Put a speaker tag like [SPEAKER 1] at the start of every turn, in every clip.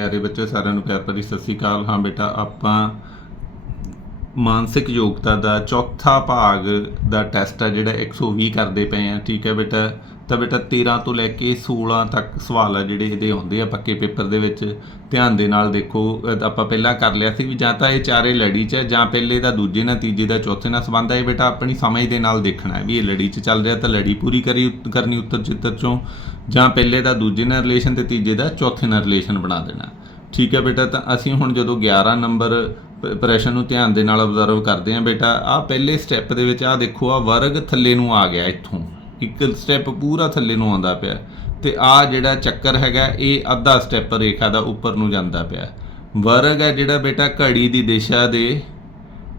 [SPEAKER 1] ਪਿਆਰੇ ਬੱਚੇ ਸਾਰਿਆਂ ਨੂੰ ਪਿਆਰ ਭਰੀ ਸਤਿ ਸ੍ਰੀ ਅਕਾਲ। ਹਾਂ ਬੇਟਾ ਆਪਾਂ ਮਾਨਸਿਕ ਯੋਗਤਾ ਦਾ ਚੌਥਾ ਭਾਗ ਦਾ ਟੈਸਟ ਆ ਜਿਹੜਾ 120 ਕਰਦੇ ਪਏ ਆ। ਠੀਕ ਹੈ ਬੇਟਾ? ਤਾਂ ਬੇਟਾ 13 ਤੋਂ ਲੈ ਕੇ 16 ਤੱਕ ਸਵਾਲ ਆ ਜਿਹੜੇ ਇਹਦੇ ਆਉਂਦੇ ਆ ਪੱਕੇ ਪੇਪਰ ਦੇ ਵਿੱਚ। ਧਿਆਨ ਦੇ ਨਾਲ ਦੇਖੋ ਆਪਾਂ ਪਹਿਲਾਂ ਕਰ ਲਿਆ ਸੀ ਵੀ ਜਾਂ ਤਾਂ ਇਹ ਚਾਰੇ ਲੜੀ 'ਚ ਹੈ ਜਾਂ ਪਹਿਲੇ ਦਾ ਦੂਜੇ ਨਾਲ ਤੀਜੇ ਦਾ ਚੌਥੇ ਨਾਲ ਸੰਬੰਧ ਹੈ ਇਹ ਬੇਟਾ ਆਪਣੀ ਸਮਝ ਦੇ ਨਾਲ ਦੇਖਣਾ ਹੈ ਵੀ ਇਹ ਲੜੀ 'ਚ ਚੱਲ ਰਿਹਾ ਤਾਂ ਲੜੀ ਪੂਰੀ ਕਰੀ ਕਰਨੀ ਉੱਤਰ ਚਿੱਤਰ 'ਚੋਂ। ਜਾਂ ਪਹਿਲੇ ਦਾ ਦੂਜੇ ਨਾਲ ਰਿਲੇਸ਼ਨ ਤੇ ਤੀਜੇ ਦਾ ਚੌਥੇ ਨਾਲ ਰਿਲੇਸ਼ਨ ਬਣਾ ਦੇਣਾ। ਠੀਕ ਹੈ ਬੇਟਾ, ਤਾਂ ਅਸੀਂ ਹੁਣ ਜਦੋਂ 11 ਨੰਬਰ ਪ੍ਰਸ਼ਨ ਨੂੰ ਧਿਆਨ ਦੇ ਨਾਲ ਆਬਜ਼ਰਵ ਕਰਦੇ ਹਾਂ ਬੇਟਾ। ਆ ਪਹਿਲੇ ਸਟੈਪ ਦੇ ਵਿੱਚ ਆ ਦੇਖੋ ਆ ਵਰਗ ਥੱਲੇ ਨੂੰ ਆ ਗਿਆ ਇੱਥੋਂ। ਇੱਕ ਸਟੈਪ ਪੂਰਾ ਥੱਲੇ ਨੂੰ ਆਉਂਦਾ ਪਿਆ। ਤੇ ਆ ਜਿਹੜਾ ਚੱਕਰ ਹੈਗਾ, ਇਹ ਅੱਧਾ ਸਟੈਪ ਰੇਖਾ ਦਾ ਉੱਪਰ ਨੂੰ ਜਾਂਦਾ ਪਿਆ। ਵਰਗ ਹੈ ਜਿਹੜਾ ਬੇਟਾ ਘੜੀ ਦੀ ਦਿਸ਼ਾ ਦੇ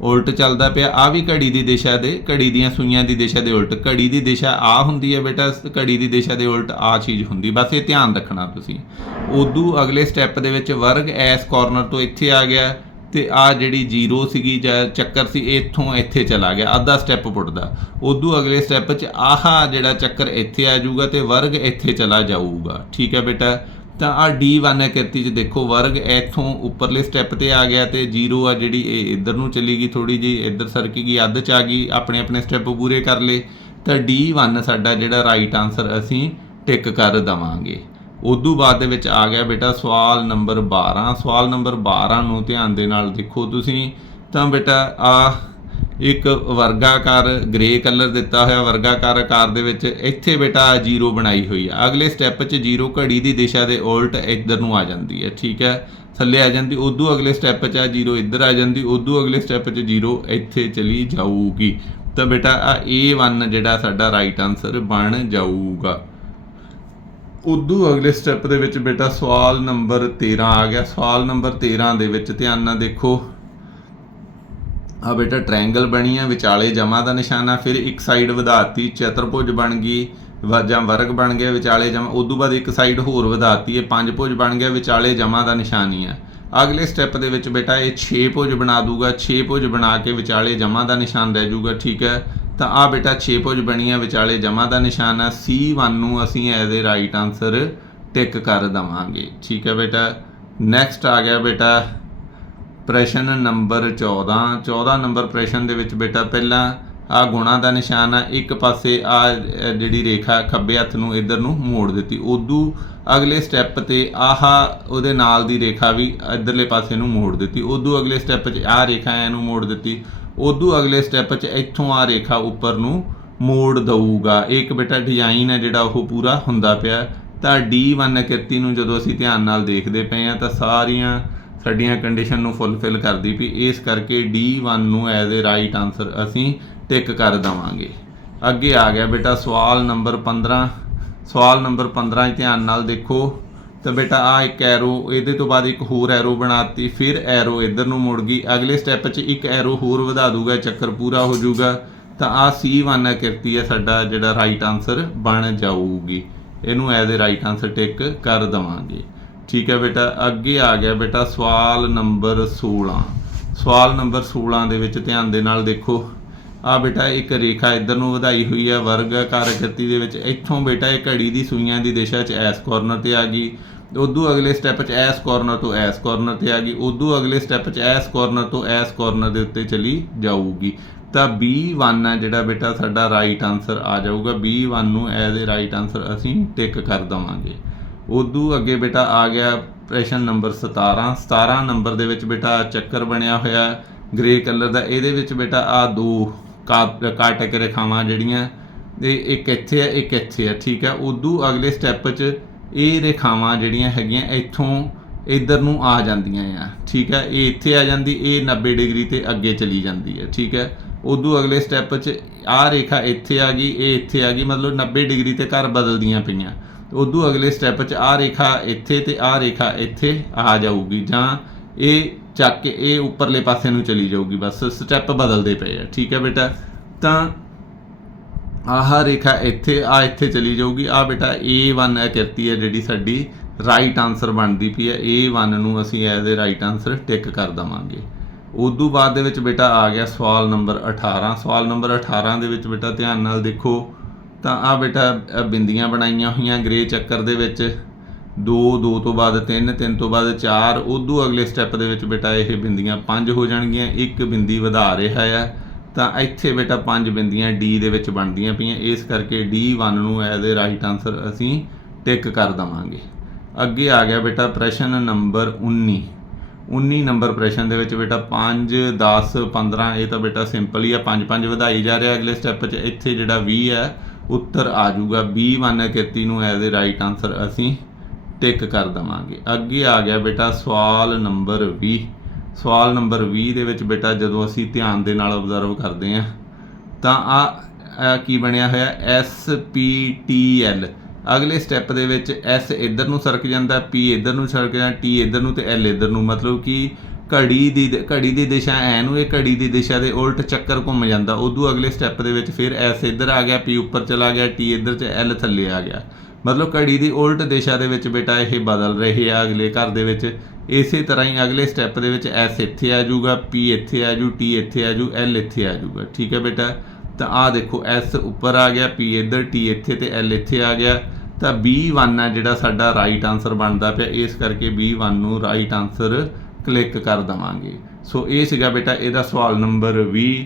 [SPEAKER 1] ਉਲਟ ਚੱਲਦਾ ਪਿਆ। ਆ ਵੀ ਘੜੀ ਦੀ ਦਿਸ਼ਾ ਦੇ, ਘੜੀ ਦੀਆਂ ਸੂਈਆਂ ਦੀ ਦਿਸ਼ਾ ਦੇ ਉਲਟ। ਘੜੀ ਦੀ ਦਿਸ਼ਾ ਆ ਹੁੰਦੀ ਹੈ ਬੇਟਾ, ਘੜੀ ਦੀ ਦਿਸ਼ਾ ਦੇ ਉਲਟ ਆ ਚੀਜ਼ ਹੁੰਦੀ। ਬਸ ਇਹ ਧਿਆਨ ਰੱਖਣਾ ਤੁਸੀਂ। ਉਦੋਂ ਅਗਲੇ ਸਟੈਪ ਦੇ ਵਿੱਚ ਵਰਗ ਐਸ ਕਾਰਨਰ ਤੋਂ ਇੱਥੇ ਆ ਗਿਆ। ਤੇ ਆ ਜਿਹੜੀ ਜ਼ੀਰੋ ਸੀਗੀ ਜਾਂ ਚੱਕਰ ਸੀ, ਇੱਥੋਂ ਇੱਥੇ ਚਲਾ ਗਿਆ, ਅੱਧਾ ਸਟੈਪ ਪੁੱਟਦਾ। ਉਦੋਂ ਅਗਲੇ ਸਟੈਪ 'ਚ ਆਹ ਜਿਹੜਾ ਚੱਕਰ ਇੱਥੇ ਆ ਜਾਊਗਾ ਤੇ ਵਰਗ ਇੱਥੇ ਚਲਾ ਜਾਊਗਾ। ਠੀਕ ਹੈ ਬੇਟਾ? ਤਾਂ ਆ D1 ਆਕ੍ਰਿਤੀ 'ਚ ਦੇਖੋ, ਵਰਗ ਇੱਥੋਂ ਉੱਪਰਲੇ ਸਟੈਪ ਤੇ ਆ ਗਿਆ ਤੇ 0 ਆ ਜਿਹੜੀ ਇਹ ਇੱਧਰ ਨੂੰ ਚਲੀ ਗਈ ਥੋੜੀ ਜੀ ਇੱਧਰ ਸਰਕੀ ਗਈ, ਅੱਧ 'ਚ ਆ ਗਈ, ਆਪਣੇ ਆਪਣੇ ਸਟੈਪ ਪੂਰੇ ਕਰ ਲਏ। ਤਾਂ D1 ਸਾਡਾ ਜਿਹੜਾ ਰਾਈਟ ਆਨਸਰ ਅਸੀਂ ਟਿਕ ਕਰ ਦਵਾਂਗੇ। ਉਦੋਂ ਬਾਅਦ ਦੇ ਵਿੱਚ ਆ ਗਿਆ ਬੇਟਾ ਸਵਾਲ ਨੰਬਰ 12 ਸਵਾਲ ਨੰਬਰ 12 ਨੂੰ ਧਿਆਨ ਦੇ ਨਾਲ ਦੇਖੋ ਤੁਸੀਂ। ਤਾਂ ਬੇਟਾ, ਆ ਇੱਕ ਵਰਗਾਕਾਰ ਗ੍ਰੇ ਕਲਰ ਦਿੱਤਾ ਹੋਇਆ, ਵਰਗਾਕਾਰ ਆਕਾਰ ਦੇ ਵਿੱਚ ਇੱਥੇ ਬੇਟਾ ਜ਼ੀਰੋ ਬਣਾਈ ਹੋਈ ਆ। ਅਗਲੇ ਸਟੈਪ 'ਚ ਜ਼ੀਰੋ ਘੜੀ ਦੀ ਦਿਸ਼ਾ ਦੇ ਉਲਟ ਇੱਧਰ ਨੂੰ ਆ ਜਾਂਦੀ ਹੈ, ਠੀਕ ਹੈ? ਥੱਲੇ ਆ ਜਾਂਦੀ, ਉਦੋਂ ਅਗਲੇ ਸਟੈਪ 'ਚ ਆ ਜ਼ੀਰੋ ਇੱਧਰ ਆ ਜਾਂਦੀ, ਉਦੋਂ ਅਗਲੇ ਸਟੈਪ 'ਚ ਜ਼ੀਰੋ ਇੱਥੇ ਚਲੀ ਜਾਊਗੀ। ਤਾਂ ਬੇਟਾ, ਆ A1 ਜਿਹੜਾ ਸਾਡਾ ਰਾਈਟ ਆਨਸਰ ਬਣ ਜਾਊਗਾ। ਉਦੋਂ ਅਗਲੇ ਸਟੈਪ ਦੇ ਵਿੱਚ ਬੇਟਾ ਸਵਾਲ ਨੰਬਰ 13 ਆ ਗਿਆ। ਸਵਾਲ ਨੰਬਰ 13 ਦੇ ਵਿੱਚ ਧਿਆਨ ਨਾਲ ਦੇਖੋ। ਆ ਬੇਟਾ ਟ੍ਰਾਇੰਗਲ ਬਣੀ ਆ, ਵਿਚਾਲੇ ਜਮਾ ਦਾ ਨਿਸ਼ਾਨਾ, ਫਿਰ ਇੱਕ ਸਾਈਡ ਵਧਾਤੀ, ਚਤੁਰਭੁਜ ਬਣ ਗਈ, ਵ- ਜਾਂ ਵਰਗ ਬਣ ਗਿਆ, ਵਿਚਾਲੇ ਜਮਾ ਉਦੋਂ ਬਾਅਦ ਇੱਕ ਸਾਈਡ ਹੋਰ ਵਧਾਤੀ ਇਹ ਪੰਜ ਭੁਜ ਬਣ ਗਿਆ, ਵਿਚਾਲੇ ਜਮਾ ਦਾ ਨਿਸ਼ਾਨੀ ਆ ਅਗਲੇ ਸਟੈਪ ਦੇ ਵਿੱਚ ਬੇਟਾ ਇਹ 6 ਭੁਜ ਬਣਾ ਦੂਗਾ 6 ਭੁਜ ਬਣਾ ਕੇ ਵਿਚਾਲੇ ਜਮਾ ਦਾ ਨਿਸ਼ਾਨ ਰਹਿ ਜਾਊਗਾ, ਠੀਕ ਹੈ? ਤਾਂ ਆ ਬੇਟਾ 6 ਭੁਜ ਬਣੀ ਆ ਵਿਚਾਲੇ ਜਮਾ ਦਾ ਨਿਸ਼ਾਨ ਆ। C1 ਨੂੰ ਅਸੀਂ as a right answer tick ਕਰ ਦਵਾਂਗੇ। ਠੀਕ ਹੈ ਬੇਟਾ। ਨੈਕਸਟ ਆ ਗਿਆ ਬੇਟਾ ਪ੍ਰਸ਼ਨ ਨੰਬਰ 14 14 ਨੰਬਰ ਪ੍ਰਸ਼ਨ ਦੇ ਵਿੱਚ ਬੇਟਾ ਪਹਿਲਾਂ ਆ ਗੁਣਾ ਦਾ ਨਿਸ਼ਾਨ ਆ। ਇੱਕ ਪਾਸੇ ਆ ਜਿਹੜੀ ਰੇਖਾ ਖੱਬੇ ਹੱਥ ਨੂੰ ਇਧਰ ਨੂੰ ਮੋੜ ਦਿੱਤੀ। ਉਦੋਂ ਅਗਲੇ ਸਟੈਪ ਤੇ ਆਹ ਉਹਦੇ ਨਾਲ ਦੀ ਰੇਖਾ ਵੀ ਇਧਰਲੇ ਪਾਸੇ ਨੂੰ ਮੋੜ ਦਿੱਤੀ। ਉਦੋਂ ਅਗਲੇ ਸਟੈਪ 'ਚ ਆ ਰੇਖਾ ਇਹਨੂੰ ਮੋੜ ਦਿੱਤੀ। ਉਦੋਂ ਅਗਲੇ ਸਟੈਪ 'ਚ ਇੱਥੋਂ ਆ ਰੇਖਾ ਉੱਪਰ ਨੂੰ ਮੋੜ ਦਊਗਾ। ਇੱਕ ਬੇਟਾ ਡਿਜ਼ਾਈਨ ਹੈ ਜਿਹੜਾ ਉਹ ਪੂਰਾ ਹੁੰਦਾ ਪਿਆ। ਤਾਂ D1 ਆਕ੍ਰਿਤੀ ਨੂੰ ਜਦੋਂ ਅਸੀਂ ਧਿਆਨ ਨਾਲ ਦੇਖਦੇ ਪਏ ਆ ਤਾਂ ਸਾਰੀਆਂ ਸਾਡੀਆਂ ਕੰਡੀਸ਼ਨ ਨੂੰ ਫੁੱਲਫਿਲ ਕਰਦੀ ਪਈ। ਇਸ ਕਰਕੇ D1 ਨੂੰ ਐਜ਼ ਅ ਰਾਈਟ ਆਨਸਰ ਅਸੀਂ ਟਿਕ ਕਰ ਦਵਾਂਗੇ। ਅੱਗੇ ਆ ਗਿਆ ਬੇਟਾ ਸਵਾਲ ਨੰਬਰ 15 ਸਵਾਲ ਨੰਬਰ 15 ਧਿਆਨ ਨਾਲ ਦੇਖੋ। ਤਾਂ ਬੇਟਾ ਆ ਇੱਕ ਐਰੋ ਇਹਦੇ ਤੋਂ ਬਾਅਦ ਇੱਕ ਹੋਰ ਐਰੋ ਬਣਾਤੀ, ਫਿਰ ਐਰੋ ਇੱਧਰ ਨੂੰ ਮੁੜ ਗਈ। ਅਗਲੇ ਸਟੈਪ 'ਚ ਇੱਕ ਐਰੋ ਹੋਰ ਵਧਾ ਦੂਗਾ, ਚੱਕਰ ਪੂਰਾ ਹੋ ਜਾਊਗਾ। ਤਾਂ ਆ C1 ਆਕ੍ਰਿਤੀ ਹੈ ਸਾਡਾ, ਜਿਹੜਾ ਰਾਈਟ ਆਨਸਰ ਬਣ ਜਾਊਗੀ। ਇਹਨੂੰ as a right answer tick ਕਰ ਦਵਾਂਗੇ। ਠੀਕ ਹੈ ਬੇਟਾ, ਅੱਗੇ ਆ ਗਿਆ ਬੇਟਾ ਸਵਾਲ ਨੰਬਰ 16 ਸਵਾਲ ਨੰਬਰ 16 ਦੇ ਵਿੱਚ ਧਿਆਨ ਦੇ ਨਾਲ ਦੇਖੋ। ਆ ਬੇਟਾ, ਇੱਕ ਰੇਖਾ ਇੱਧਰ ਨੂੰ ਵਧਾਈ ਹੋਈ ਹੈ ਵਰਗਾਕਾਰ ਆਕ੍ਰਿਤੀ ਦੇ ਵਿੱਚ। ਇੱਥੋਂ ਬੇਟਾ, ਇਹ ਘੜੀ ਦੀ ਸੂਈਆਂ ਦੀ ਦਿਸ਼ਾ 'ਚ ਐਸ ਕਾਰਨਰ ਤੇ ਆ ਗਈ। ਉਦੋਂ ਅਗਲੇ ਸਟੈਪ 'ਚ ਐਸ ਕਾਰਨਰ ਤੋਂ ਐਸ ਕਾਰਨਰ ਤੇ ਆ ਗਈ। ਉਦੋਂ ਅਗਲੇ ਸਟੈਪ 'ਚ ਐਸ ਕਾਰਨਰ ਤੋਂ ਐਸ ਕਾਰਨਰ ਦੇ ਉੱਤੇ ਚਲੀ ਜਾਊਗੀ। ਤਾਂ B1 ਆ ਜਿਹੜਾ ਬੇਟਾ, ਸਾਡਾ ਰਾਈਟ ਆਨਸਰ ਆ ਜਾਊਗਾ। B1 ਨੂੰ ਐਜ਼ ਅ ਰਾਈਟ ਆਨਸਰ ਅਸੀਂ ਟਿਕ ਕਰ ਦਵਾਂਗੇ। ਉਦੋਂ ਅੱਗੇ ਬੇਟਾ ਆ ਗਿਆ ਪ੍ਰਸ਼ਨ ਨੰਬਰ 17 17 ਨੰਬਰ ਦੇ ਵਿੱਚ ਬੇਟਾ ਚੱਕਰ ਬਣਿਆ ਹੋਇਆ ਗ੍ਰੇ ਕਲਰ ਦਾ। ਇਹਦੇ ਵਿੱਚ ਬੇਟਾ ਆ ਦੋ ਕਾਟਕ ਰੇਖਾਵਾਂ ਜਿਹੜੀਆਂ ਇਹ ਇੱਕ ਇੱਥੇ ਹੈ ਇੱਕ ਇੱਥੇ ਹੈ ਠੀਕ ਹੈ ਉਦੋਂ ਅਗਲੇ ਸਟੈਪ 'ਚ ਇਹ ਰੇਖਾਵਾਂ ਜਿਹੜੀਆਂ ਹੈਗੀਆਂ, ਇੱਥੋਂ ਇੱਧਰ ਨੂੰ ਆ ਜਾਂਦੀਆਂ ਆ, ਠੀਕ ਹੈ ਇਹ ਇੱਥੇ ਆ ਜਾਂਦੀ, ਇਹ 90 ਡਿਗਰੀ ਤੇ ਅੱਗੇ ਚਲੀ ਜਾਂਦੀ ਹੈ ਠੀਕ ਹੈ ਉਦੋਂ ਅਗਲੇ ਸਟੈਪ 'ਚ ਆਹ ਰੇਖਾ ਇੱਥੇ ਆ ਗਈ, ਇਹ ਇੱਥੇ ਆ ਗਈ, ਮਤਲਬ 90 ਡਿਗਰੀ ਤੇ ਘਰ ਬਦਲਦੀਆਂ ਪਈਆਂ। ਉਦੋਂ ਅਗਲੇ ਸਟੈਪ 'ਚ ਆਹ ਰੇਖਾ ਇੱਥੇ ਤੇ ਆਹ ਰੇਖਾ ਇੱਥੇ ਆ ਜਾਊਗੀ, ਜਾਂ ਇਹ ਚੱਕ ਕੇ ਇਹ ਉੱਪਰਲੇ ਪਾਸੇ ਨੂੰ ਚਲੀ ਜਾਊਗੀ, ਬਸ ਸਟੈਪ ਬਦਲਦੇ ਪਏ ਆ। ਠੀਕ ਹੈ ਬੇਟਾ? ਤਾਂ ਆਹ ਰੇਖਾ ਇੱਥੇ ਆ ਇੱਥੇ ਚਲੀ ਜਾਊਗੀ। ਆ ਬੇਟਾ A1 ਆਕ੍ਰਿਤੀ ਹੈ ਜਿਹੜੀ ਸਾਡੀ ਰਾਈਟ ਆਨਸਰ ਬਣਦੀ ਪਈ ਹੈ। A1 ਨੂੰ ਅਸੀਂ as a right answer tick ਕਰ ਦਵਾਂਗੇ। ਉਦੋਂ ਬਾਅਦ ਦੇ ਵਿੱਚ ਬੇਟਾ ਆ ਗਿਆ ਸਵਾਲ ਨੰਬਰ 18 ਸਵਾਲ ਨੰਬਰ 18 ਦੇ ਵਿੱਚ ਬੇਟਾ ਧਿਆਨ ਨਾਲ ਦੇਖੋ। ਤਾਂ ਆ ਬੇਟਾ ਬਿੰਦੀਆਂ ਬਣਾਈਆਂ ਹੋਈਆਂ ਗ੍ਰੇ ਚੱਕਰ ਦੇ ਵਿੱਚ। 2 2 ਤੋਂ ਬਾਅਦ 3 3 ਤੋਂ ਬਾਅਦ 4 ਉਦੋਂ ਅਗਲੇ ਸਟੈਪ ਦੇ ਵਿੱਚ ਬੇਟਾ ਇਹ ਬਿੰਦੀਆਂ 5 ਹੋ ਜਾਣਗੀਆਂ, ਇੱਕ ਬਿੰਦੀ ਵਧਾ ਰਿਹਾ ਆ। ਤਾਂ ਇੱਥੇ ਬੇਟਾ ਪੰਜ ਬਿੰਦੀਆਂ D ਦੇ ਵਿੱਚ ਬਣਦੀਆਂ ਪਈਆਂ, ਇਸ ਕਰਕੇ D1 ਨੂੰ ਐਜ਼ ਅ ਰਾਈਟ ਆਨਸਰ ਅਸੀਂ ਟਿਕ ਕਰ ਦਵਾਂਗੇ। ਅੱਗੇ ਆ ਗਿਆ ਬੇਟਾ ਪ੍ਰਸ਼ਨ ਨੰਬਰ 19 19 ਨੰਬਰ ਪ੍ਰਸ਼ਨ ਦੇ ਵਿੱਚ ਬੇਟਾ 5 10 15 ਇਹ ਤਾਂ ਬੇਟਾ ਸਿੰਪਲ ਹੀ ਆ 5 5 ਵਧਾਈ ਜਾ ਰਿਹਾ ਅਗਲੇ ਸਟੈਪ 'ਚ। ਇੱਥੇ ਜਿਹੜਾ 20 ਹੈ, ਉੱਤਰ ਆ ਜਾਊਗਾ। B1 31 ਨੂੰ ਐਜ਼ ਅ ਰਾਈਟ ਆਨਸਰ ਅਸੀਂ ਟਿਕ ਕਰ ਦਵਾਂਗੇ। ਅੱਗੇ ਆ ਗਿਆ ਬੇਟਾ ਸਵਾਲ ਨੰਬਰ 20 ਸਵਾਲ ਨੰਬਰ 20 ਦੇ ਵਿੱਚ ਬੇਟਾ ਜਦੋਂ ਅਸੀਂ ਧਿਆਨ ਦੇ ਨਾਲ ਆਬਜ਼ਰਵ ਕਰਦੇ ਹਾਂ, ਤਾਂ ਆ ਕੀ ਬਣਿਆ ਹੋਇਆ? ਐਸ ਪੀ ਟੀ ਐਲ ਅਗਲੇ ਸਟੈਪ ਦੇ ਵਿੱਚ ਐਸ ਇੱਧਰ ਨੂੰ ਸਰਕ ਜਾਂਦਾ ਪੀ ਇੱਧਰ ਨੂੰ ਸਰਕ ਜਾਂਦਾ ਟੀ ਇੱਧਰ ਨੂੰ ਤੇ ਐਲ ਇੱਧਰ ਨੂੰ। ਮਤਲਬ ਕਿ ਘੜੀ ਦੀ ਘੜੀ ਦੀ ਦਿਸ਼ਾ ਐ ਨੂੰ ਇਹ ਘੜੀ ਦੀ ਦਿਸ਼ਾ ਦੇ ਉਲਟ ਚੱਕਰ ਘੁੰਮ ਜਾਂਦਾ। ਉਦੋਂ ਅਗਲੇ ਸਟੈਪ ਦੇ ਵਿੱਚ ਫਿਰ ਐਸ ਇੱਧਰ ਆ ਗਿਆ ਪੀ ਉੱਪਰ ਚਲਾ ਗਿਆ ਟੀ ਇੱਧਰ ਤੇ ਐਲ ਥੱਲੇ ਆ ਗਿਆ। ਮਤਲਬ ਘੜੀ ਦੀ ਉਲਟ ਦਿਸ਼ਾ ਦੇ ਵਿੱਚ ਬੇਟਾ ਇਹ ਬਦਲ ਰਹੇ ਆ ਅਗਲੇ ਘਰ ਦੇ ਵਿੱਚ। ਇਸੇ ਤਰ੍ਹਾਂ ਹੀ ਅਗਲੇ ਸਟੈਪ ਦੇ ਵਿੱਚ ਐਸ ਇੱਥੇ ਆ ਜਾਊਗਾ ਪੀ ਇੱਥੇ ਆ ਜੂ ਟੀ ਇੱਥੇ ਆ ਜੂ ਐਲ ਇੱਥੇ ਆ ਜਾਊਗਾ। ਠੀਕ ਹੈ ਬੇਟਾ? ਤਾਂ ਆ ਦੇਖੋ ਐਸ ਉੱਪਰ ਆ ਗਿਆ ਪੀ ਇੱਧਰ ਟੀ ਇੱਥੇ ਤੇ ਐਲ ਇੱਥੇ ਆ ਗਿਆ। ਤਾਂ B1 ਆ ਜਿਹੜਾ ਸਾਡਾ ਰਾਈਟ ਆਨਸਰ ਬਣਦਾ ਪਿਆ, ਇਸ ਕਰਕੇ B1 ਨੂੰ ਰਾਈਟ ਆਨਸਰ ਕਲਿੱਕ ਕਰ ਦਵਾਂਗੇ। ਸੋ ਇਹ ਸੀਗਾ ਬੇਟਾ, ਇਹਦਾ ਸਵਾਲ ਨੰਬਰ 20